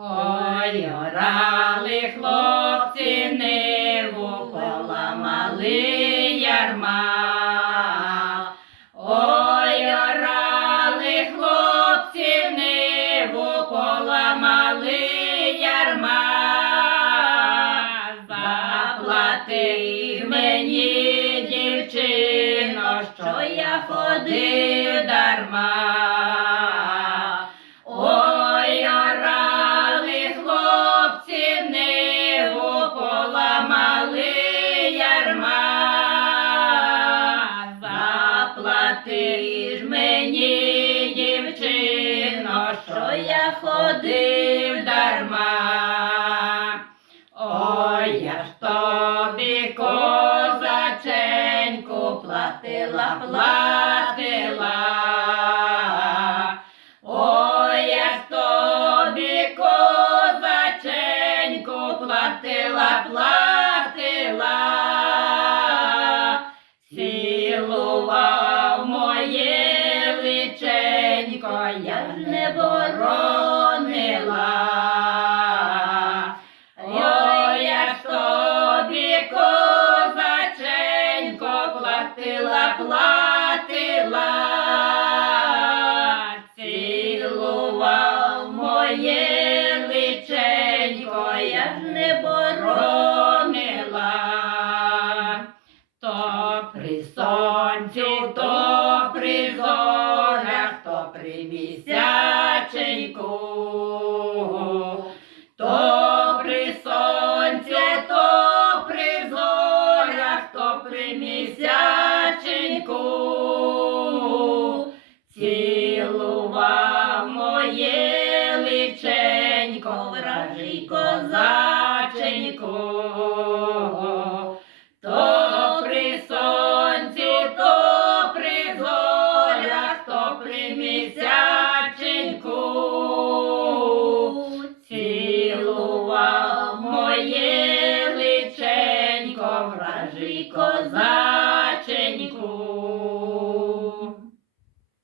Ой, орали хлопці, ниву поламали ярма. Ой, орали хлопці, ниву поламали ярма. Заплати мені, дівчино, що я ходив дарма. Мені, дівчино, що я ходив дарма. Ой, я ж тобі козаченьку платила, платила. Ой, я ж тобі козаченьку платила, платила. Цілував не боронила. Ой, я ж тобі козаченько платила, платила. То місяченьку. То при сонці, то при зорях, то при місяченьку. Цілував моє личенько, вражий козаченьку. козаченьку.